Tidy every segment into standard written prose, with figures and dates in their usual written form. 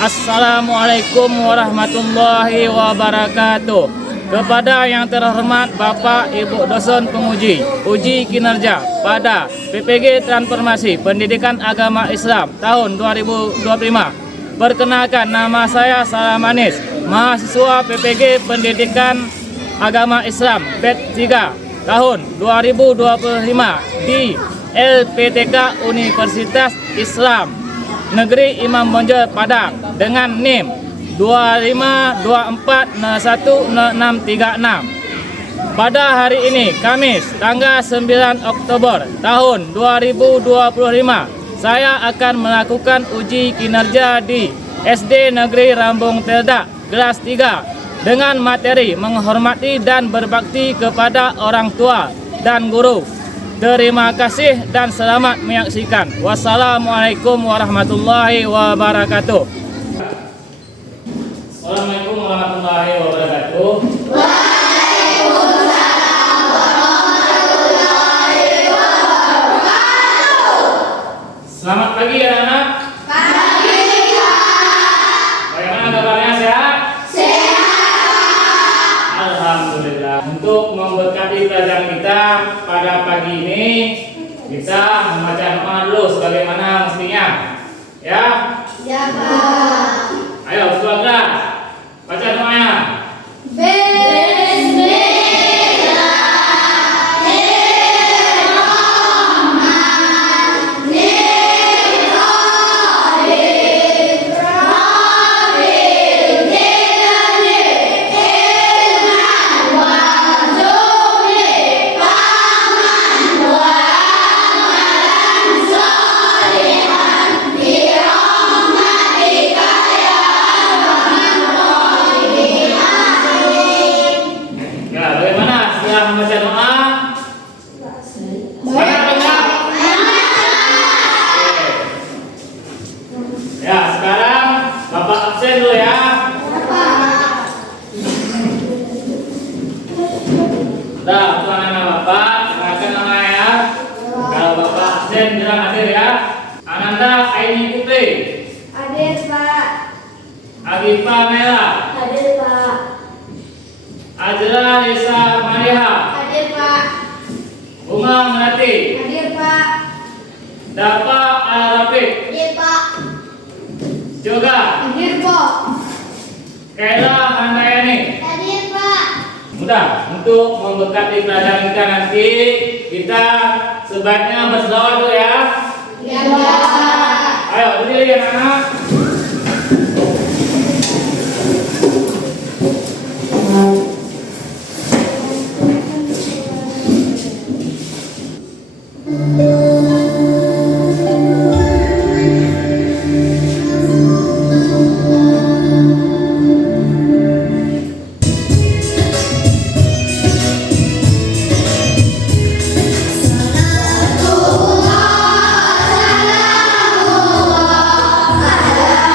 Assalamualaikum warahmatullahi wabarakatuh. Kepada yang terhormat Bapak Ibu dosen penguji uji kinerja pada PPG Transformasi Pendidikan Agama Islam tahun 2025. Perkenalkan, nama saya Salam Manis, mahasiswa PPG Pendidikan Agama Islam PET 3 tahun 2025 di LPTK Universitas Islam Negeri Imam Bonjol Padang dengan NIM 2524010636. Pada hari ini, Kamis, tanggal 9 Oktober tahun 2025, saya akan melakukan uji kinerja di SD Negeri Rambung Teldak kelas 3 dengan materi menghormati dan berbakti kepada orang tua dan guru. Terima kasih dan selamat menyaksikan. Wassalamualaikum warahmatullahi wabarakatuh. Assalamualaikum warahmatullahi wabarakatuh. Waalaikumsalam warahmatullahi wabarakatuh. Selamat pagi anak-anak. Pagi Kak. Bagaimana kabarnya, sehat? Sehat. Alhamdulillah. Untuk memberkati pelajaran kita pada pagi ini, kita membaca doa dulu sebagaimana mestinya. Ya? Ya Pak. Ayo, keluarga. Baca doanya. Membaca doa. Semangat enggak? Ya, sekarang Bapak absen dulu ya. Nah, untuk anak-anak Bapak, serahkan nama ya. Kalau Bapak absen, bilang hadir ya. Ananda Aini Putri. Hadir Pak. Agifa Mela. Hadir Pak. Ajra Esa Mariha. Hadir Pak. Bunga Melati. Hadir Pak. Dapa Al-Rafiq. Hadir Pak. Juga Hadir Pak. Kela Handayani. Hadir Pak. Mudah untuk memberkati pelajaran kita nanti, kita sebaiknya berselawat dulu ya. Ya Pak. Ayo berdiri ya anak. Salatullah, salamullah ala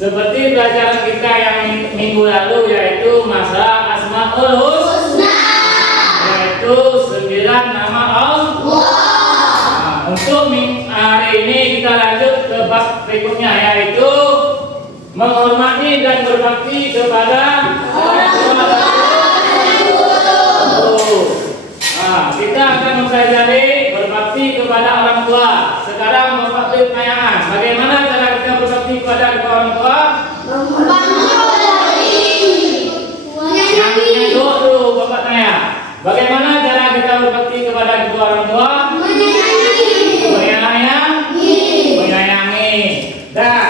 Seperti pelajaran kita yang minggu lalu, yaitu masalah Asmaul Husna, yaitu 9 nama Allah. Nah, untuk hari ini kita lanjut ke bab berikutnya, yaitu menghormati dan berbakti kepada orang tua dan guru. Nah, kita akan mempelajari berbakti kepada orang tua. Sekarang Bapak pertanyaan, bagaimana cara kita berbakti kepada orang tua? Yang dulu Bapak tanya, bagaimana cara kita berbakti kepada kedua orang tua? Menyayangi. Dan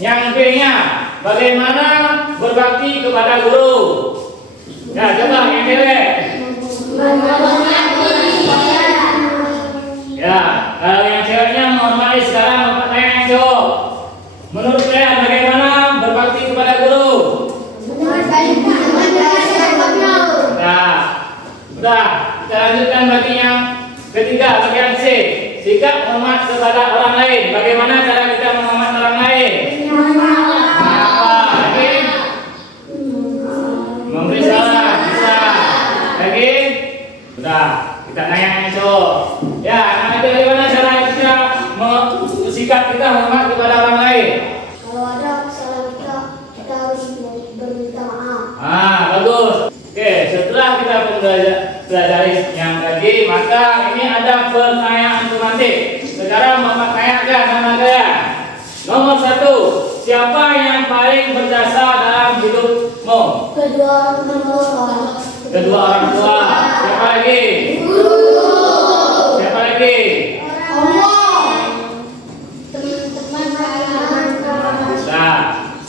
yang kedua, bagaimana berbakti kepada guru? Ya, coba yang cewek. Ya, kalau yang ceweknya menghormati. Sekarang Bapak tanya yang cowok. Menurut saya bagaimana berbakti kepada guru? Nah, udah, kita lanjutkan bagi yang ketiga, bagian C. Sikap hormat kepada orang lain. Bagaimana cara kita menghormati orang lain? Apa? Lagi? Memberi salam, bisa. Lagi? Udah, kita tanya yang cowok. Ya, nah itu bagaimana cara kita sikap kita hormat kepada orang lain? Kalau ada kesalahan kita harus berminta maaf. Bagus. Oke, setelah kita pelajari yang tadi, maka ini ada pertanyaan otomatis. Sekarang Bapak tanyakan sama saya. Nomor 1, siapa yang paling berjasa dalam hidupmu? Kedua orang tua. Kedua orang tua. Siapa lagi? Guru. Siapa lagi? Allah. Teman-teman. Nah,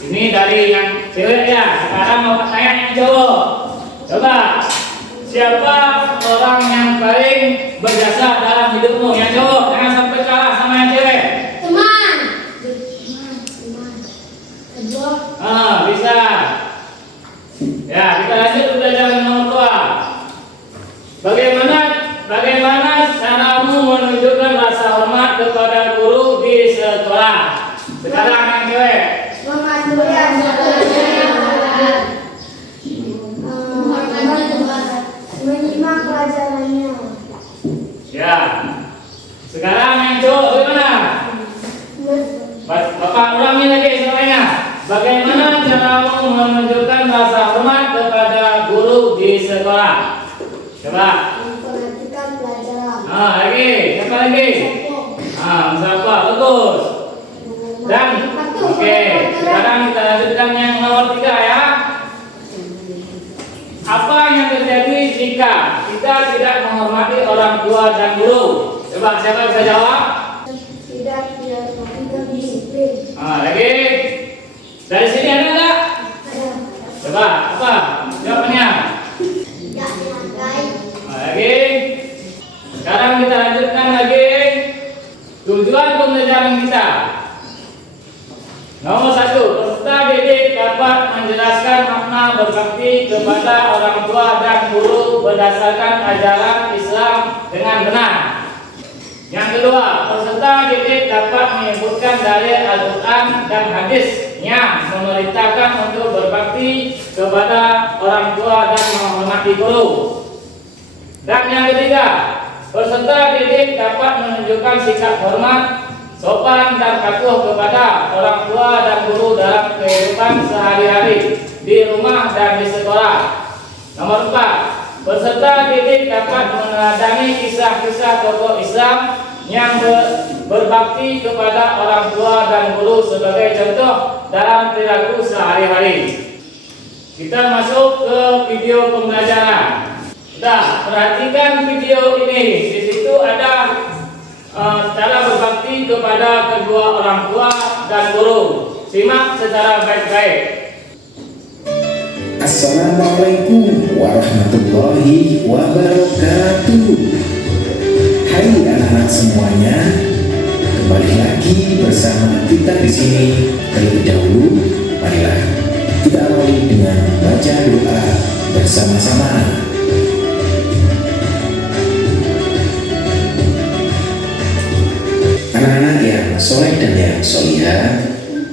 ini dari yang cewek ya. Sekarang Bapak tanya yang cowok. Coba, siapa orang yang paling berjasa dalam hidupmu? Yang cowok, jangan sampai kalah sama yang cewek. Teman. Kedua. Bisa. Ya, kita lanjut ke pelajaran nomor 2. Bagaimana caramu menunjukkan rasa hormat kepada guru di sekolah? Sekarang yang cewek. Menyimak pelajarannya. Ya. Sekarang yang cowok bagaimana? Bapak ulangi lagi soalnya. Bagaimana caramu menunjukkan rasa hormat kepada guru di sekolah? Coba. Memperhatikan pelajaran. Lagi. Siapa lagi? Siapa? Bagus. Dan oke, sekarang kita lanjutkan yang nomor 3 ya. Apa yang terjadi jika kita tidak menghormati orang tua dan guru? Coba siapa bisa jawab? Tidak melakukan disiplin. Lagi. Dari sini ada enggak? Ada. Coba apa jawabannya? Tidak menghargai. Lagi. Sekarang kita lanjutkan lagi tujuan pembelajaran kita. Nomor 1, peserta didik dapat menjelaskan makna berbakti kepada orang tua dan guru berdasarkan ajaran Islam dengan benar. Yang kedua, peserta didik dapat menyebutkan dalil Al-Quran dan hadis yang memerintahkan untuk berbakti kepada orang tua dan menghormati guru. Dan yang ketiga, peserta didik dapat menunjukkan sikap hormat, sopan dan patuh kepada orang tua dan guru dalam kehidupan sehari-hari di rumah dan di sekolah. Nomor 4, peserta didik dapat meneladani kisah-kisah tokoh Islam yang berbakti kepada orang tua dan guru sebagai contoh dalam perilaku sehari-hari. Kita masuk ke video pembelajaran. Perhatikan video ini. Di situ ada cara berbakti kepada kedua orang tua dan guru. Simak secara baik-baik. Assalamualaikum warahmatullahi wabarakatuh. Hai anak-anak semuanya, kembali lagi bersama kita di sini. Terlebih dahulu, marilah kita awali dengan baca doa bersama-sama. Anak-anak yang soleh dan yang solihah,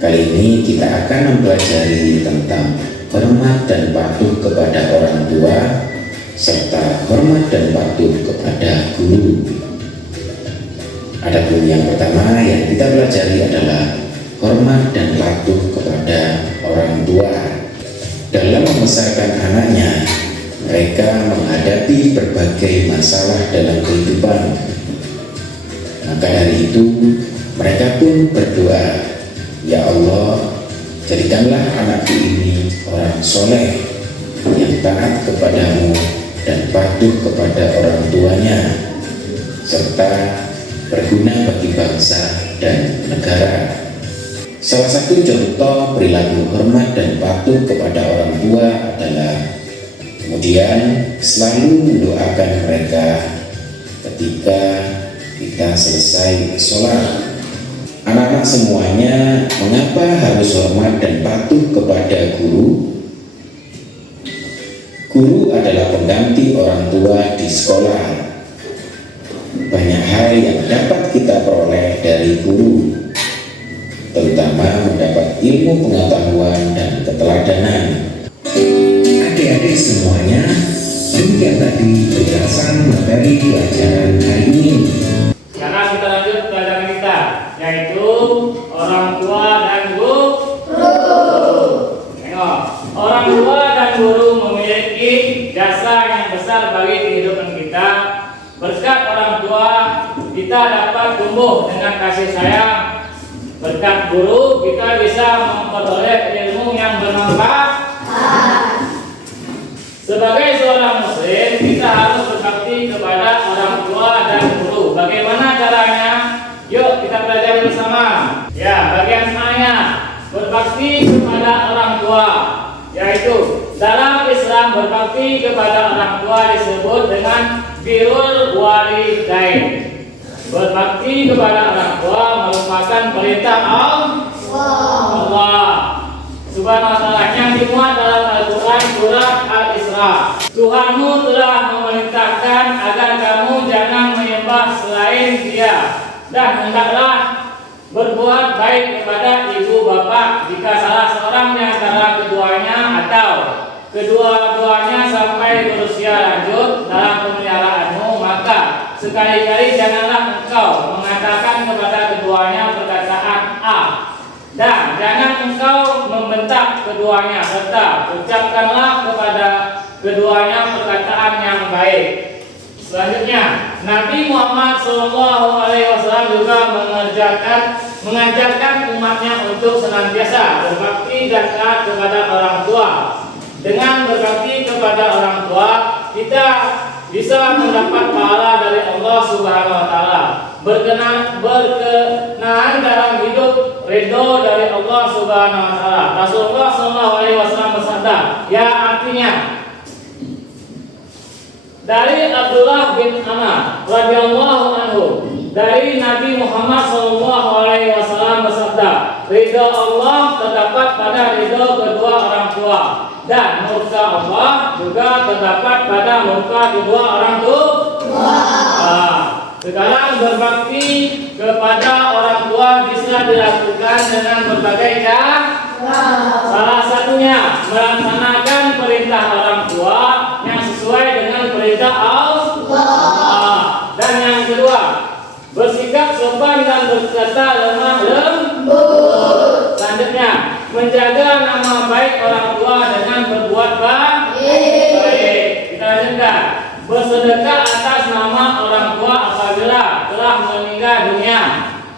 Kali ini kita akan mempelajari tentang hormat dan patuh kepada orang tua serta hormat dan patuh kepada guru. Adapun yang pertama yang kita pelajari adalah hormat dan patuh kepada orang tua. Dalam membesarkan anaknya, mereka menghadapi berbagai masalah dalam kehidupan. Maka dari itu, mereka pun berdoa, "Ya Allah, jadikanlah anakku ini orang soleh yang taat kepadamu dan patuh kepada orang tuanya, serta berguna bagi bangsa dan negara." Salah satu contoh perilaku hormat dan patuh kepada orang tua adalah kemudian selalu mendoakan mereka ketika kita selesai sholat. Anak-anak semuanya, mengapa harus hormat dan patuh kepada guru? Guru adalah pengganti orang tua di sekolah. Banyak hal yang dapat kita peroleh dari guru, terutama mendapat ilmu pengetahuan dan keteladanan. Adik-adik semuanya, demikian tadi penjelasan materi pelajaran hari ini. Sekarang kita lanjut pelajaran kita, yaitu orang tua dan guru. Tengok, orang tua dan guru memiliki jasa yang besar bagi kehidupan kita. Berkat orang tua, kita dapat tumbuh dengan kasih sayang. Berkat guru, kita bisa memperoleh ilmu yang bermanfaat. Sebagai seorang muslim, kita harus berbakti kepada orang tua dan guru. Bagaimana caranya? Yuk kita pelajari bersama. Ya, bagian A-nya, berbakti kepada orang tua, yaitu dalam Islam berbakti kepada orang tua disebut dengan birrul walidain. Berbakti kepada orang tua merupakan perintah Allah Subhanahu wa ta'ala yang dimuat dalam Al-Quran surat Al-Isra. Tuhanmu telah memerintahkan agar kamu jangan menyembah selain Dia, dan hendaklah berbuat baik kepada ibu bapa jika salah seorang di antara keduanya atau kedua-duanya sampai berusia lanjut dalam pemeliharaanmu, maka sekali-kali janganlah engkau mengatakan kepada keduanya perkataan A, dan jangan engkau membentak keduanya, serta ucapkanlah kepada keduanya perkataan yang baik. Selanjutnya, Nabi Muhammad SAW juga mengajarkan umatnya untuk senantiasa berbakti dan taat kepada orang tua. Dengan berbakti kepada orang tua, kita bisa mendapat pahala dari Allah Subhanahu wa ta'ala. Berkenaan dalam hidup, ridho dari Allah Subhanahu wa ta'ala. Rasulullah SAW bersabda, ya artinya, dari Abdullah bin Amr radhiyallahu anhu, dari Nabi Muhammad SAW bersabda, ridho Allah terdapat pada ridho kedua orang tua, dan murka Allah juga terdapat pada murka kedua orang tua. Sekarang berbakti kepada orang tua bisa dilakukan dengan berbagai cara. Salah satunya melaksanakan perintah orang tua yang sesuai dengan perintah Allah. Dan yang kedua, bersikap sopan dan berkata lemah lembut. Selanjutnya, menjaga nama baik orang tua dengan berbuat baik. Kita lanjutkan, bersedekah atas nama orang tua apabila telah meninggal dunia,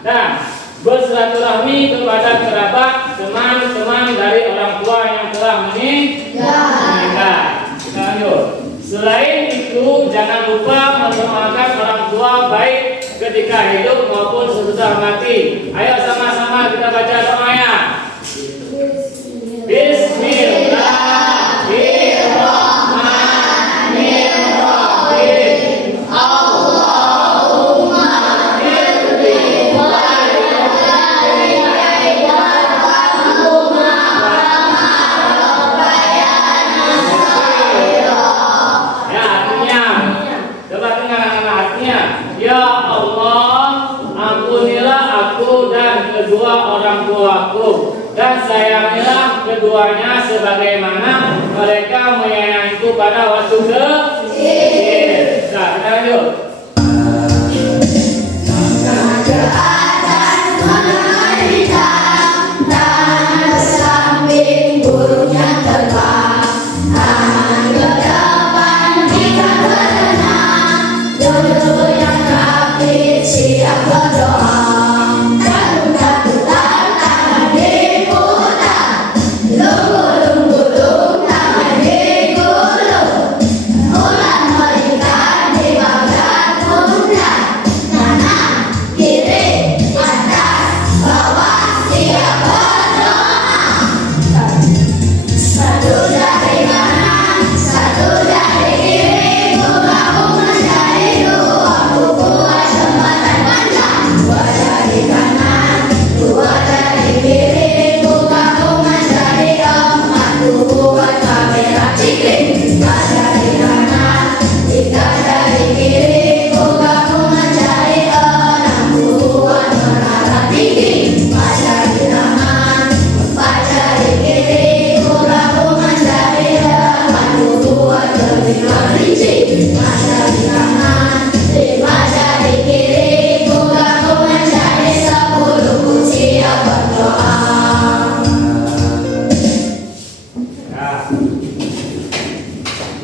dan bersilaturahmi kepada kerabat, teman-teman dari orang tua yang telah meninggal. Kita lanjut. Selain itu, jangan lupa mendoakan orang tua baik ketika hidup maupun sesudah mati. Ayo sama-sama kita baca doanya. Bismillahirrahmanirrahim. Allahumma firli walidayya warhamhuma kama rabbayana shaghira. Ya, artinya, coba dengarkan artinya. Ya Allah, ampunilah aku dan kedua orang tua aku, dan sayangilah keduanya sebagaimana mereka menyayangiku pada waktu kecil. Nah, kita lanjut.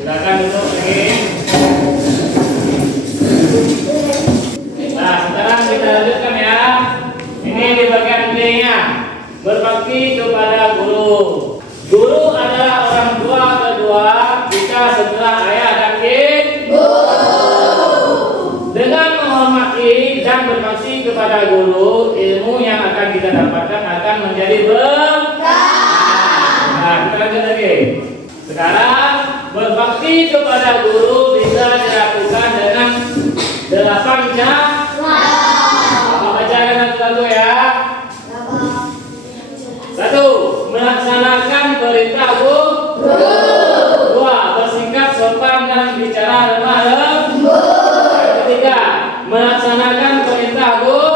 Silakan duduk lagi. Nah, sekarang kita lanjutkan ya. Ini di bagian D-nya. Berbakti kepada guru. Guru adalah orang tua kedua kita setelah ayah dan ibu. Dengan menghormati dan berbakti kepada guru, ilmu yang akan kita dapatkan akan menjadi berkah. Nah, kita lanjut lagi. Sekarang berbakti kepada guru bisa dilakukan dengan 8 cara. Apa bacakan satu ya? 1. Melaksanakan perintah guru. 2. Bersikap sopan dan bicara lemah lembut. 3. Melaksanakan perintah guru.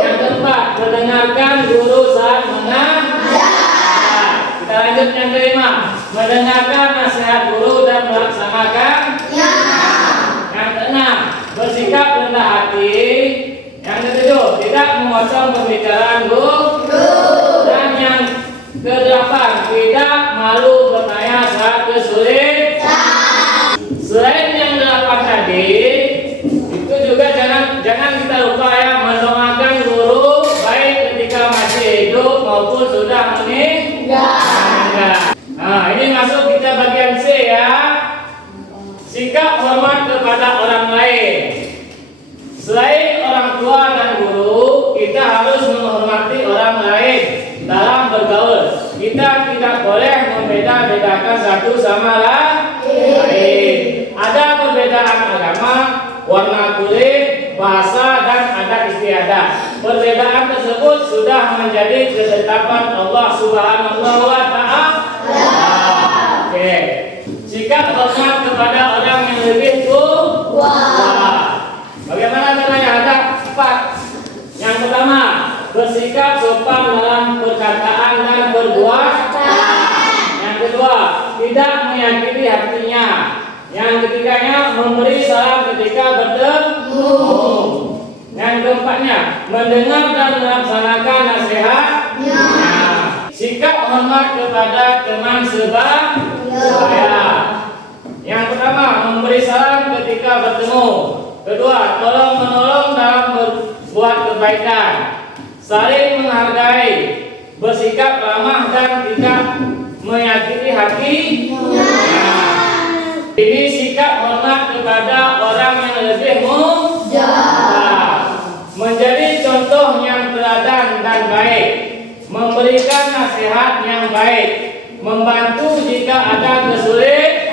Yang keempat, mendengarkan guru saat mengajar. Kita lanjut yang kelima, mendengarkan nasihat guru dan melaksanakannya. Yang keenam, bersikap rendah hati. Yang ketujuh, tidak memotong pembicaraan guru. Dan yang kedelapan, tidak malu bertanya saat kesulitan. Selain yang 8 tadi, itu juga jangan kita lupa ya, mendoakan guru baik ketika masih hidup maupun sudah meninggal. Nah, ini masuk kita bagian C ya. Sikap hormat kepada orang lain. Selain orang tua dan guru, kita harus menghormati orang lain dalam bergaul. Kita tidak boleh membeda-bedakan satu sama lain. Ada perbedaan agama, warna kulit, bahasa, dan adat istiadat. Perbedaan tersebut sudah menjadi ketetapan Allah Subhanahu wa Ta'ala. Oke. Sikap hormat kepada orang yang lebih tua. Bagaimana caranya? Ada 4. Yang pertama, bersikap sopan dalam perkataan dan perbuatan. Yang kedua, tidak menyakiti hatinya. Yang ketiganya, memberi salam ketika bertemu. Yang keempatnya, mendengar dan melaksanakan nasihatnya. Sikap hormat kepada teman sebaya. Yang pertama, memberi salam ketika bertemu. Kedua, tolong menolong dalam berbuat kebaikan. Saling menghargai, bersikap ramah dan tidak menyakiti hati. Ini sikap hormat kepada orang yang lebih muda. Menjadi contoh yang teladan dan baik. Memberikan nasihat yang baik. Membantu jika ada kesulitan.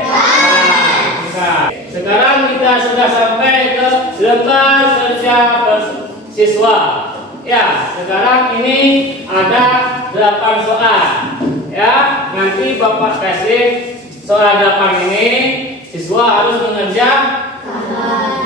Sekarang kita sudah sampai ke lembar kerja siswa. Ya, sekarang ini ada 8 soal. Ya, nanti Bapak kasih soal 8 ini, siswa harus mengerjakan.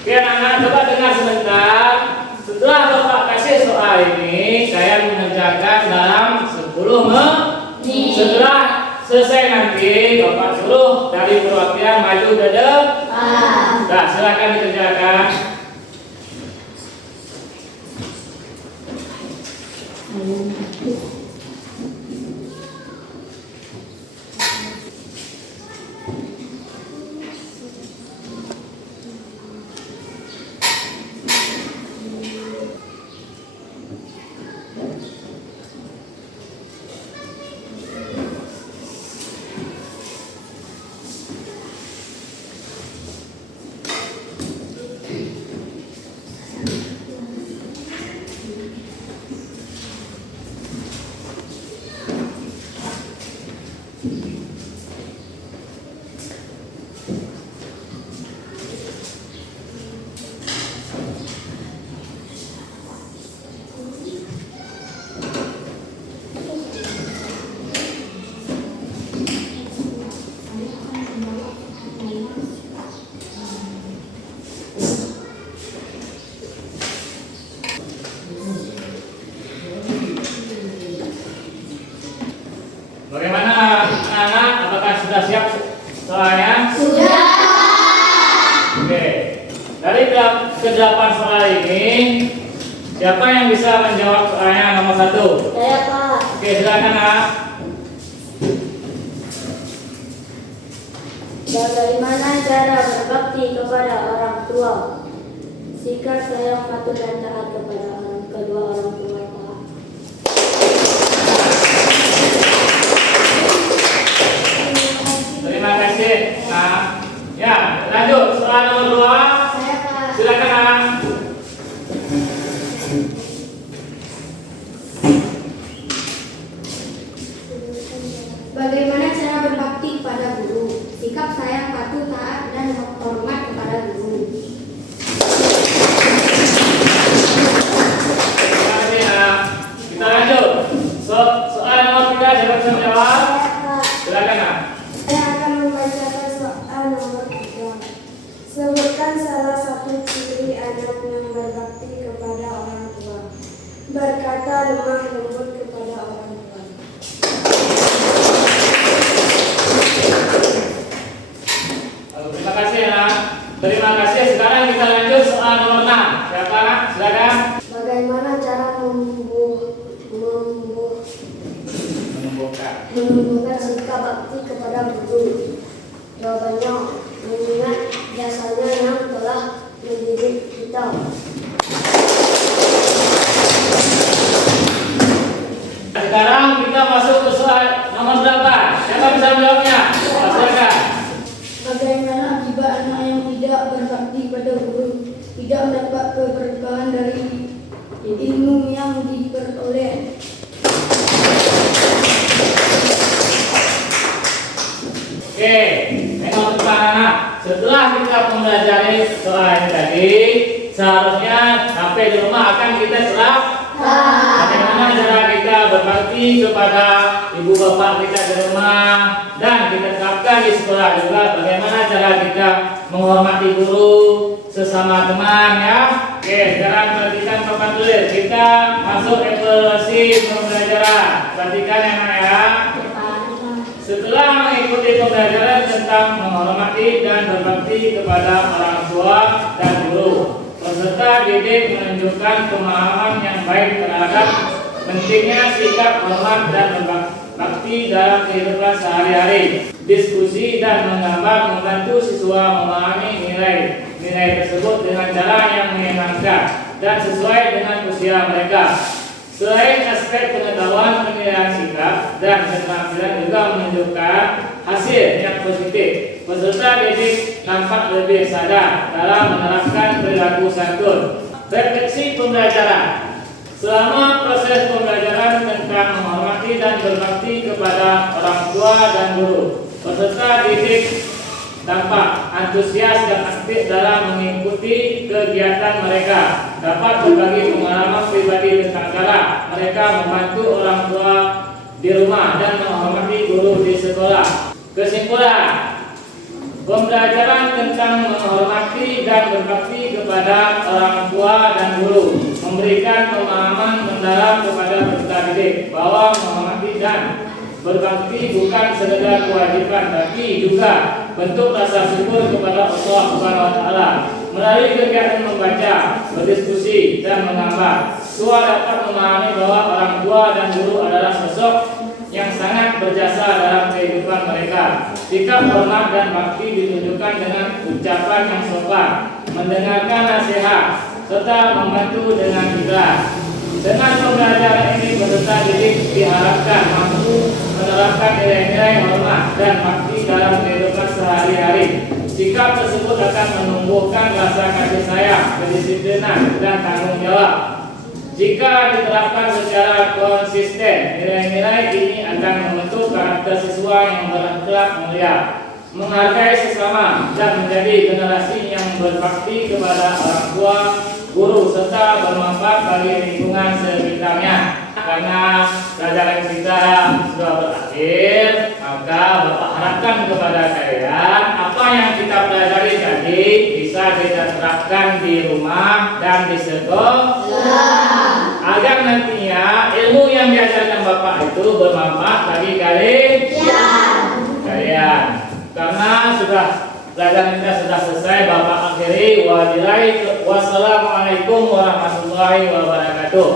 Oke, anak-anak, coba dengar sebentar. Setelah Bapak kasih soal, hari ini kalian mengerjakan dalam 10 menit. Setelah selesai nanti Bapak suruh dari perwakilan maju ke depan. Nah, silakan dikerjakan. Bagaimana anak-anak? Apakah sudah siap soalnya? Sudah. Oke. Dari ke-8 soal ini, siapa yang bisa menjawab soalnya nomor 1? Saya, Pak. Oke, silakan Nak. Bagaimana cara berbakti kepada orang tua? Sikap sayang, patuh dan taat kepada kedua orang tua, Pak. Terima kasih. Nah, ya, lanjut soal nomor 2. Saya, Pak. Silakan Nak. Bagaimana cara berbakti kepada guru? Sikap sayang, patuh, taat, dan hormat kepada guru. Terima kasih Nak. Kita lanjut. Soal nomor 3, siapa bisa menjawab? Pak. Silakan Nak. Saya akan membacakan soal nomor 3. Sebutkan salah satu ciri anak yang berbakti kepada orang tua. Berkata lemah lembut kepada orang tua. Terima kasih Nak. Terima kasih. Sekarang kita lanjut soal nomor 6. Siapa Nak? Silakan. Bagaimana cara menumbuhkan sikap bakti kepada guru? Jawabannya, mengingat jasanya yang telah mendidik kita. Sekarang kita masuk ke soal nomor 8. Siapa bisa menjawabnya? Silakan. Bagaimana jika anak yang tidak berbakti pada guru tidak mendapat keberkahan dari ilmu yang diperoleh? Oke, tengok depan anak. Setelah kita mempelajari soal ini tadi, seharusnya sampai di rumah akan kita bagaimana cara kita berbakti kepada ibu bapak kita di rumah, dan kita terapkan di sekolah juga bagaimana cara kita menghormati guru, sesama teman ya. Oke, sekarang perhatikan papan tulis. Kita masuk evaluasi pembelajaran. Perhatikan ya Nak ya. Setelah mengikuti pembelajaran tentang menghormati dan berbakti kepada orang tua dan guru, peserta didik menunjukkan pemahaman yang baik terhadap pentingnya sikap hormat dan berbakti dalam kehidupan sehari-hari. Diskusi dan menggambar membantu siswa memahami nilai tersebut dengan cara yang menyenangkan dan sesuai dengan usia mereka. Selain aspek pengetahuan, penilaian sikap dan keterampilan juga menunjukkan hasil yang positif. Peserta didik tampak lebih sadar dalam menerapkan perilaku santun. Refleksi pembelajaran. Selama proses pembelajaran tentang menghormati dan berbakti kepada orang tua dan guru, peserta didik tampak antusias dan aktif dalam mengikuti kegiatan mereka. Dapat berbagi pengalaman pribadi tentang cara mereka membantu orang tua di rumah dan menghormati guru di sekolah. Kesimpulan, pembelajaran tentang menghormati dan berbakti kepada orang tua dan guru memberikan pemahaman mendalam kepada peserta didik bahwa menghormati dan berbakti bukan sekedar kewajiban, tapi juga bentuk rasa syukur kepada Allah Subhanahu wa taala. Melalui kegiatan membaca, berdiskusi, dan menggambar, siswa dapat memahami bahwa orang tua dan guru adalah sosok yang sangat berjasa dalam kehidupan mereka. Sikap hormat dan bakti ditunjukkan dengan ucapan yang sopan, mendengarkan nasihat, serta membantu dengan ikhlas. Dengan pembelajaran ini, peserta didik diharapkan mampu menerapkan nilai-nilai hormat dan bakti dalam kehidupan sehari-hari. Sikap tersebut akan menumbuhkan rasa kasih sayang, kedisiplinan, dan tanggung jawab. Jika diterapkan secara konsisten, nilai-nilai ini akan membentuk karakter siswa yang berakhlak mulia, menghargai sesama, dan menjadi generasi yang berbakti kepada orang tua, guru, serta bermanfaat bagi lingkungan sekitarnya. Karena pelajaran kita sudah berakhir, maka Bapak harapkan kepada kalian apa yang kita pelajari tadi bisa kita terapkan di rumah dan di sekolah, agar nantinya ilmu yang diajarkan Bapak itu bermanfaat bagi kalian. Karena sudah pelajaran kita sudah selesai, Bapak akhiri. Wassalamualaikum warahmatullahi wabarakatuh.